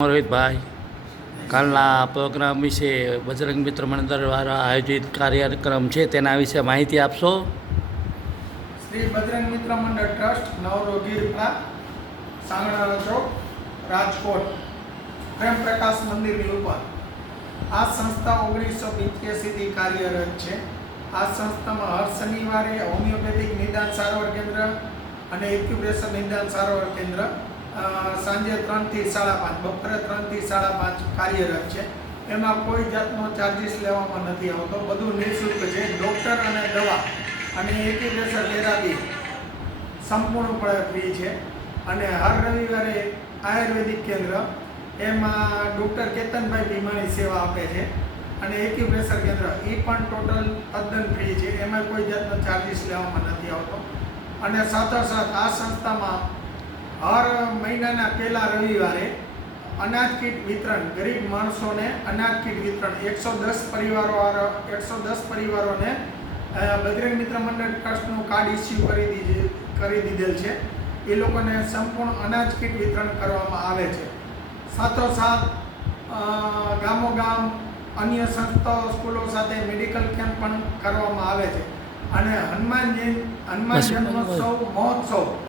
રોહિતભાઈ, કાલના પ્રોગ્રામ વિશે બજરંગ મિત્ર મંડળ દ્વારા આયોજિત કાર્યક્રમ છે તેના વિશે માહિતી આપશો. શ્રી બજરંગ મિત્ર મંડળ ટ્રસ્ટ નવરોગીરપરા સાંગણા ચોક રાજકોટ પ્રેમ પ્રકાશ મંદિરની ઉપર આ સંસ્થા 1985 થી કાર્યરત છે. આ સંસ્થામાં હર શનિવારે હોમિયોપેથિક નિદાન સારવાર કેન્દ્ર અને એક્યુપ્રેશર નિદાન સારવાર કેન્દ્ર સાંજે 3 થી 5:30 બપોરે 3 થી 5:30 કાર્યરત છે. એમાં કોઈ જાતનો ચાર્જિસ લેવામાં નથી આવતો. બધું નિઃશુલ્ક છે. ડૉક્ટર અને દવા અને એક્યુપ્રેશર થેરાપી સંપૂર્ણપણે ફ્રી છે. અને હર રવિવારે આયુર્વેદિક કેન્દ્ર એમાં ડૉક્ટર કેતનભાઈ ભીમાણી સેવા આપે છે. અને એક્યુપ્રેશર કેન્દ્ર એ પણ ટોટલ તદ્દન ફ્રી છે. એમાં કોઈ જાતનો ચાર્જિસ લેવામાં નથી આવતો. અને સાથોસાથ આ સંસ્થામાં હર મહિનાના પહેલા રવિવારે અનાજ કીટ વિતરણ, ગરીબ માણસોને અનાજ કીટ વિતરણ 110 પરિવારોને બજરંગ મિત્ર મંડળ ટ્રસ્ટનું કાર્ડ ઇસ્યુ કરી દીધેલ છે. એ લોકોને સંપૂર્ણ અનાજ કીટ વિતરણ કરવામાં આવે છે. સાથોસાથ ગામોગામ અન્ય સંસ્થાઓ સ્કૂલો સાથે મેડિકલ કેમ્પ પણ કરવામાં આવે છે. અને હનુમાન જન્મોત્સવ મહોત્સવ